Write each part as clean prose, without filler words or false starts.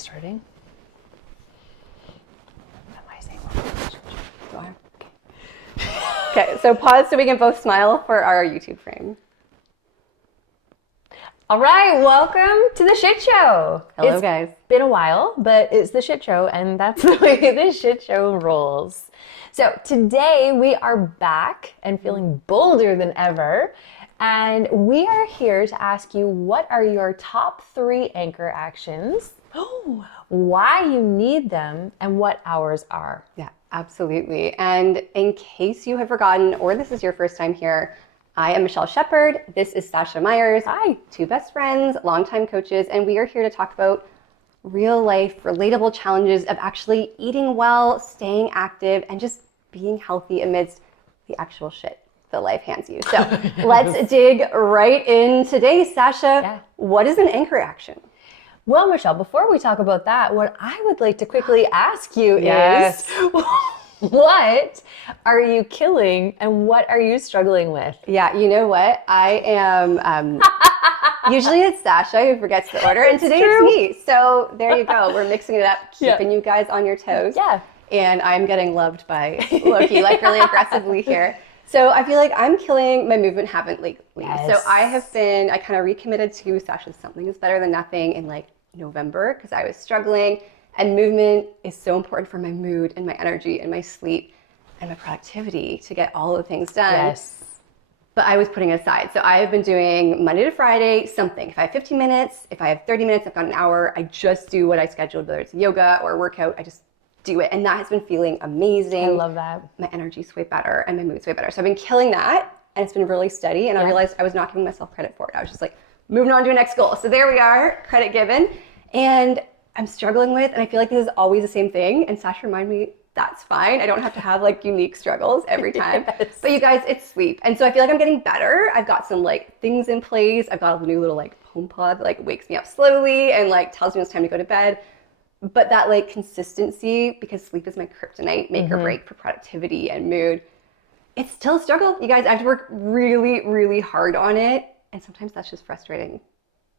starting? Am I saying Okay. Okay, so pause so we can both smile for our YouTube frame. All right, welcome to the shit show. Hello, guys. It's been a while, but it's the shit show, and that's the way the shit show rolls. So today we are back and feeling bolder than ever, and we are here to ask you what are your top 3 anchor actions, why you need them, and what ours are. Yeah, absolutely. And in case you have forgotten, or this is your first time here, I am Michelle Shepard. This is Sasha Myers. Hi. 2 best friends, longtime coaches, and we are here to talk about real life, relatable challenges of actually eating well, staying active, and just being healthy amidst the actual shit that life hands you. So let's dig right in today. Sasha, What is an anchor action? Well, Michelle, before we talk about that, what I would like to quickly ask you is, what are you killing and what are you struggling with? Yeah, you know what? I am, usually it's Sasha who forgets the order, and today it's me. So there you go. We're mixing it up, keeping you guys on your toes. Yeah. And I'm getting loved by Loki, like really aggressively here. So I feel like I'm killing my movement habit lately. Yes. So I kind of recommitted to Sasha, something is better than nothing in like November because I was struggling. And movement is so important for my mood and my energy and my sleep and my productivity to get all of the things done. Yes. But I was putting it aside. So I have been doing Monday to Friday, something. If I have 15 minutes, if I have 30 minutes, I've got an hour, I just do what I scheduled, whether it's yoga or a workout, I just do it. And that has been feeling amazing. I love that. My energy's way better and my mood's way better. So I've been killing that and it's been really steady. And I realized I was not giving myself credit for it. I was just like moving on to a next goal. So there we are, credit given. And I'm struggling with, and I feel like this is always the same thing. And Sasha reminded me, that's fine. I don't have to have like unique struggles every time. But you guys, it's sleep. And so I feel like I'm getting better. I've got some like things in place. I've got a new little like home pod that like wakes me up slowly and like tells me when it's time to go to bed. But that like consistency, because sleep is my kryptonite, make or break for productivity and mood, it's still a struggle. You guys, I have to work really, really hard on it. And sometimes that's just frustrating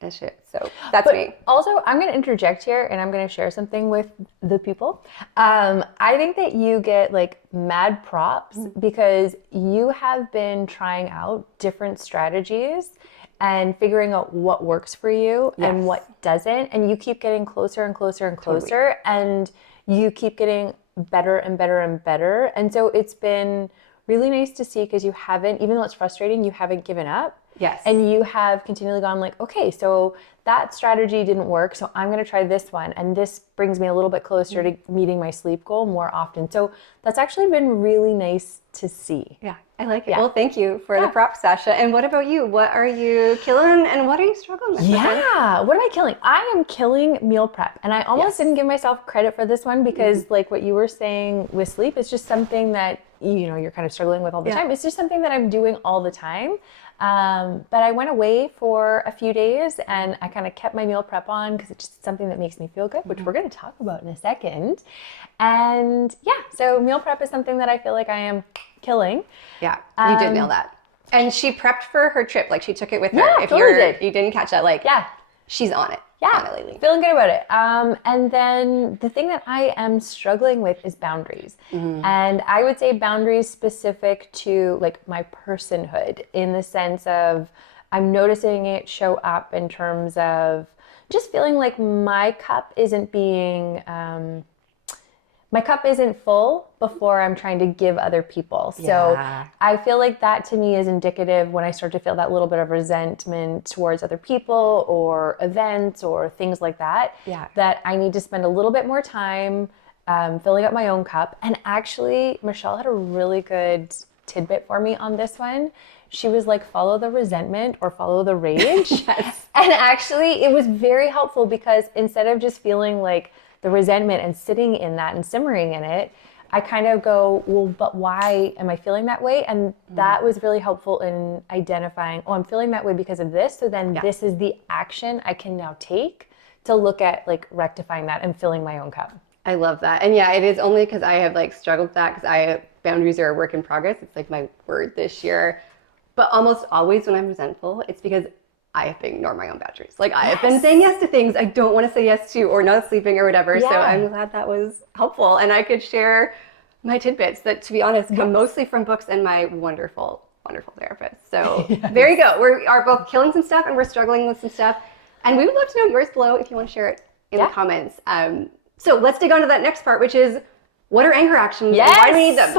as shit. So that's me. Also, I'm going to interject here and I'm going to share something with the people. I think that you get like mad props because you have been trying out different strategies and figuring out what works for you and what doesn't. And you keep getting closer and closer and closer and you keep getting better and better and better. And so it's been really nice to see because you haven't, even though it's frustrating, you haven't given up. Yes. And you have continually gone like, okay, so that strategy didn't work, so I'm going to try this one. And this brings me a little bit closer to meeting my sleep goal more often. So that's actually been really nice to see. Yeah, I like it. Yeah. Well, thank you for the props, Sasha. And what about you? What are you killing and what are you struggling with? Yeah, what am I killing? I am killing meal prep. And I almost didn't give myself credit for this one because like what you were saying with sleep, it's just something that, you know, you're kind of struggling with all the time. It's just something that I'm doing all the time. But I went away for a few days and I kind of kept my meal prep on because it's just something that makes me feel good, which we're going to talk about in a second. And so meal prep is something that I feel like I am killing. Yeah, you did nail that. And she prepped for her trip. Like she took it with her. Yeah, if totally you didn't catch that, like she's on it. Yeah, on it lately. Feeling good about it. And then the thing that I am struggling with is boundaries. And I would say boundaries specific to like my personhood in the sense of I'm noticing it show up in terms of just feeling like my cup isn't being, my cup isn't full before I'm trying to give other people. So I feel like that to me is indicative when I start to feel that little bit of resentment towards other people or events or things like that, that I need to spend a little bit more time filling up my own cup. And actually, Michelle had a really good tidbit for me on this one. She was like, follow the resentment or follow the rage. And actually, it was very helpful because instead of just feeling like the resentment and sitting in that and simmering in it, I kind of go, well, but why am I feeling that way? And that was really helpful in identifying, oh, I'm feeling that way because of this. So then this is the action I can now take to look at like rectifying that and filling my own cup. I love that. And yeah, it is only because I have like struggled with that because boundaries are a work in progress. It's like my word this year. But almost always when I'm resentful, it's because I have been ignoring my own boundaries. Like I have been saying yes to things I don't want to say yes to, or not sleeping or whatever. So I'm glad that was helpful. And I could share my tidbits that, to be honest, come mostly from books and my wonderful, wonderful therapist. So there you go. We are both killing some stuff and we're struggling with some stuff. And we would love to know yours below if you want to share it in the comments. So let's dig on to that next part, which is, what are anchor actions and why do we need them?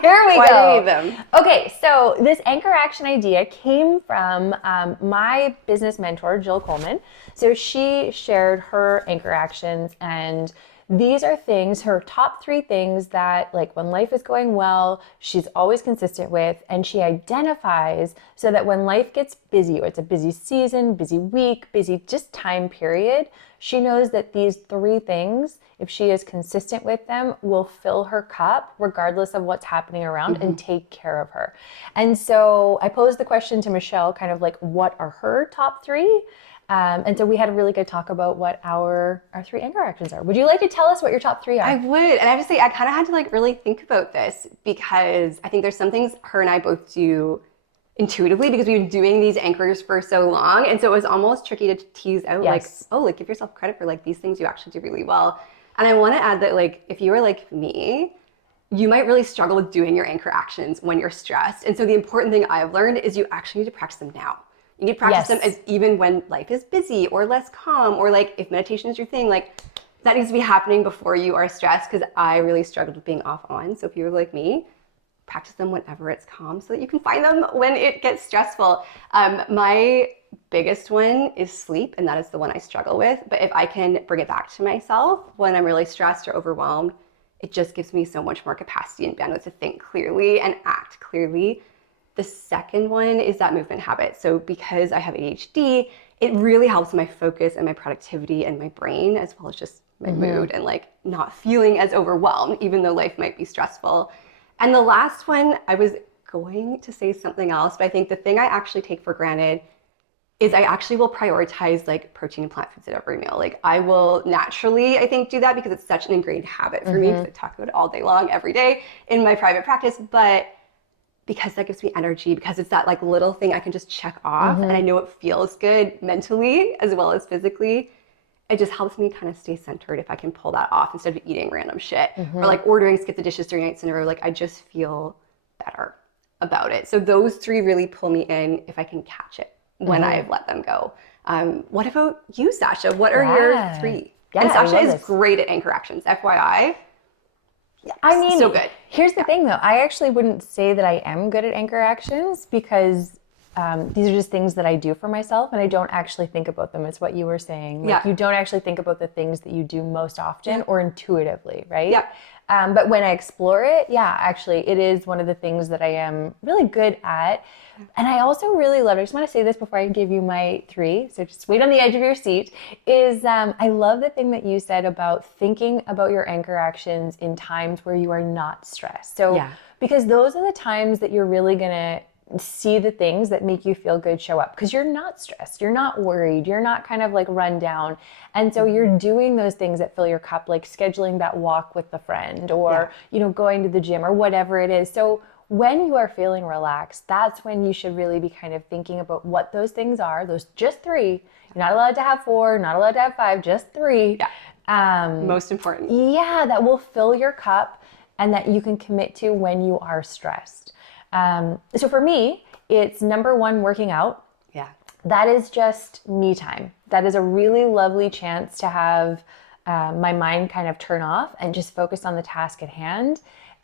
Here we go. Why do we need them? Okay, so this anchor action idea came from my business mentor, Jill Coleman. So she shared her anchor actions, and these are things, her top 3 things that, like, when life is going well, she's always consistent with, and she identifies so that when life gets busy, or it's a busy season, busy week, busy just time period, she knows that these 3 things, if she is consistent with them, will fill her cup regardless of what's happening around and take care of her. And so I posed the question to Michelle, kind of like, what are her top 3? And so we had a really good talk about what our 3 anchor actions are. Would you like to tell us what your top 3 are? I would. And I have to say, I kind of had to like really think about this, because I think there's some things her and I both do intuitively because we've been doing these anchors for so long. And so it was almost tricky to tease out like, oh, like give yourself credit for like these things you actually do really well. And I want to add that, like, if you were like me, you might really struggle with doing your anchor actions when you're stressed. And so the important thing I've learned is you actually need to practice them now. You need to practice them as even when life is busy or less calm, or like if meditation is your thing, like that needs to be happening before you are stressed, because I really struggled with being off on. So if you were like me, practice them whenever it's calm so that you can find them when it gets stressful. My biggest one is sleep, and that is the one I struggle with. But if I can bring it back to myself when I'm really stressed or overwhelmed, it just gives me so much more capacity and bandwidth to think clearly and act clearly. The second one is that movement habit. So because I have ADHD, it really helps my focus and my productivity and my brain, as well as just my mood and like not feeling as overwhelmed, even though life might be stressful. And the last one, I was going to say something else, but I think the thing I actually take for granted is I actually will prioritize like protein and plant foods at every meal. Like I will naturally, I think, do that because it's such an ingrained habit for me, because I talk about it all day long, every day in my private practice. But because that gives me energy, because it's that like little thing I can just check off, and I know it feels good mentally as well as physically. It just helps me kind of stay centered if I can pull that off instead of eating random shit or like ordering skip the dishes 3 nights in a row. Like I just feel better about it. So those 3 really pull me in if I can catch it when I've let them go. What about you, Sasha? What are your 3? And Sasha is great at anchor actions, FYI. Yeah, I mean, so good. Here's the thing though. I actually wouldn't say that I am good at anchor actions, because these are just things that I do for myself, and I don't actually think about them. It's what you were saying. Like you don't actually think about the things that you do most often or intuitively, right? Yeah. But when I explore it, actually, it is one of the things that I am really good at. And I also really love, I just want to say this before I give you my 3, so just wait on the edge of your seat, is I love the thing that you said about thinking about your anchor actions in times where you are not stressed. So, because those are the times that you're really going to see the things that make you feel good show up, because you're not stressed, you're not worried, you're not kind of like run down. And so you're doing those things that fill your cup, like scheduling that walk with the friend, or, you know, going to the gym or whatever it is. So when you are feeling relaxed, that's when you should really be kind of thinking about what those things are, those just 3. You're not allowed to have 4, not allowed to have 5, just 3. Most important. Yeah, that will fill your cup and that you can commit to when you are stressed. So for me, it's number 1, working out. Yeah. That is just me time. That is a really lovely chance to have my mind kind of turn off and just focus on the task at hand.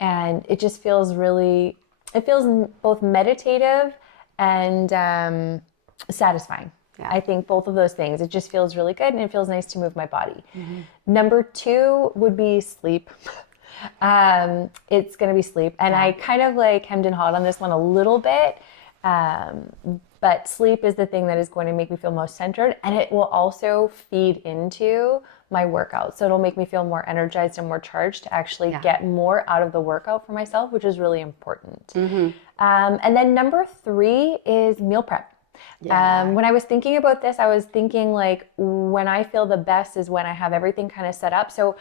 And it just feels really, it feels both meditative and satisfying. Yeah. I think both of those things. It just feels really good, and it feels nice to move my body. Number 2 would be sleep. It's going to be sleep. And I kind of like hemmed and hawed on this one a little bit. But sleep is the thing that is going to make me feel most centered, and it will also feed into my workout. So it'll make me feel more energized and more charged to actually get more out of the workout for myself, which is really important. And then number 3 is meal prep. When I was thinking about this, I was thinking like when I feel the best is when I have everything kind of set up. So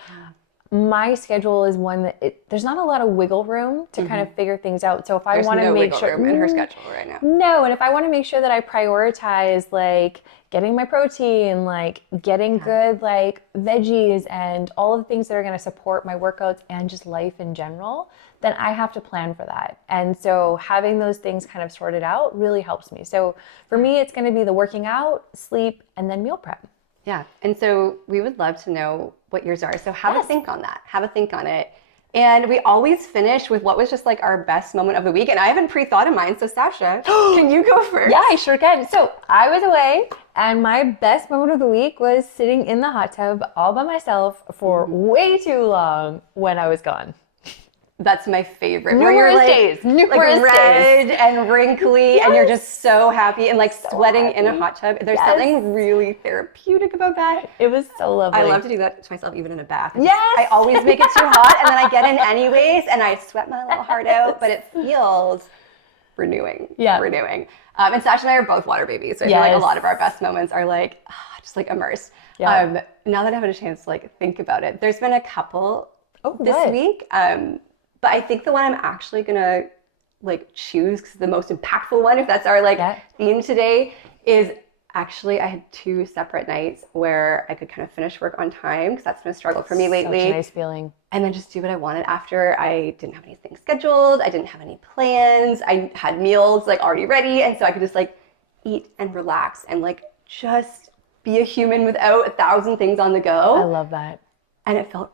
my schedule is one that there's not a lot of wiggle room to kind of figure things out. So if I want to no make wiggle sure room in her schedule right now. No, and if I want to make sure that I prioritize like getting my protein, like getting good like veggies and all of the things that are going to support my workouts and just life in general, then I have to plan for that. And so having those things kind of sorted out really helps me. So for me, it's going to be the working out, sleep, and then meal prep. Yeah. And so we would love to know what yours are. So have a think on that. Have a think on it. And we always finish with what was just like our best moment of the week. And I haven't pre-thought of mine. So Sasha, can you go first? Yeah, I sure can. So I was away and my best moment of the week was sitting in the hot tub all by myself for way too long when I was gone. That's my favorite. Numerous days. Like red and wrinkly and you're just so happy and like sweating in a hot tub. There's something really therapeutic about that. It was so lovely. I love to do that to myself even in a bath. Yes! I always make it too hot and then I get in anyways and I sweat my little heart out, but it feels renewing. Yeah. Renewing. And Sash and I are both water babies. So I feel like a lot of our best moments are like just like immersed. Yeah. Now that I've had a chance to like think about it, there's been a couple this good. week. But I think the one I'm actually gonna like choose because the most impactful one, if that's our like theme today, is actually I had 2 separate nights where I could kind of finish work on time because that's been a struggle for me lately. Such a nice feeling. And then just do what I wanted after. I didn't have anything scheduled. I didn't have any plans. I had meals like already ready, and so I could just like eat and relax and like just be a human without 1,000 things on the go. I love that. And it felt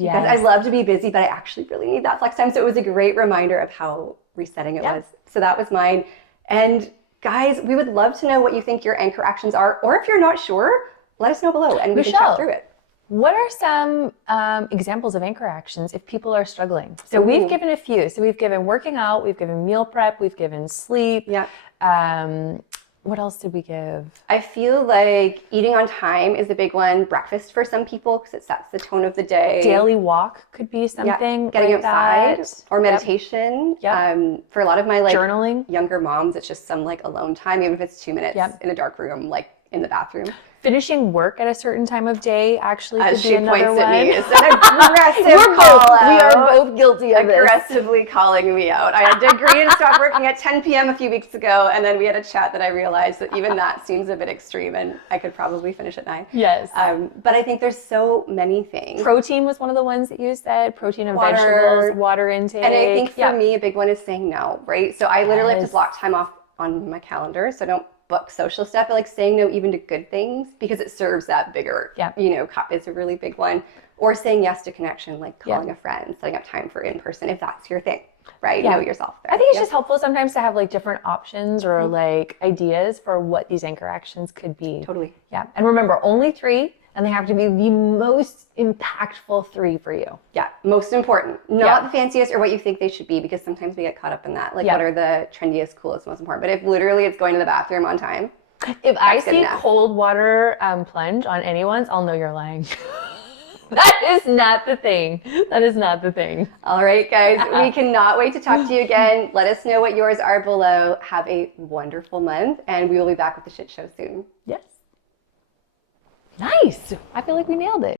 because I love to be busy, but I actually really need that flex time. So it was a great reminder of how resetting it was. So that was mine. And guys, we would love to know what you think your anchor actions are, or if you're not sure, let us know below and we can chat through it. What are some examples of anchor actions if people are struggling? So we've given a few. So we've given working out, we've given meal prep, we've given sleep. Yeah. What else did we give? I feel like eating on time is a big one. Breakfast for some people because it sets the tone of the day. Daily walk could be something. Getting like outside that. or meditation. For a lot of my like journaling, younger moms, it's just some like alone time, even if it's 2 minutes in a dark room, like in the bathroom. Finishing work at a certain time of day actually could be another one. As she points at me, is an aggressive call out. We are both guilty of aggressively calling me out. I had to agree and stop working at 10 p.m. a few weeks ago, and then we had a chat that I realized that even that seems a bit extreme, and I could probably finish at 9. Yes. But I think there's so many things. Protein was one of the ones that you said. Protein and vegetables, water intake. And I think for me, a big one is saying no, right? So I literally have to block time off on my calendar, so I don't book social stuff, but like saying no even to good things because it serves that bigger, cup is a really big one. Or saying yes to connection, like calling a friend, setting up time for in-person if that's your thing, right? Know yourself there. I think it's just helpful sometimes to have like different options or like ideas for what these anchor actions could be. Totally. Yeah. And remember, only 3, and they have to be the most impactful 3 for you. Yeah, most important. Not the fanciest or what you think they should be, because sometimes we get caught up in that. Like, what are the trendiest, coolest, most important? But if literally it's going to the bathroom on time. If I see cold water plunge on anyone's, I'll know you're lying. That is not the thing. That is not the thing. All right, guys. We cannot wait to talk to you again. Let us know what yours are below. Have a wonderful month, and we will be back with the shit show soon. Yes. Nice. I feel like we nailed it.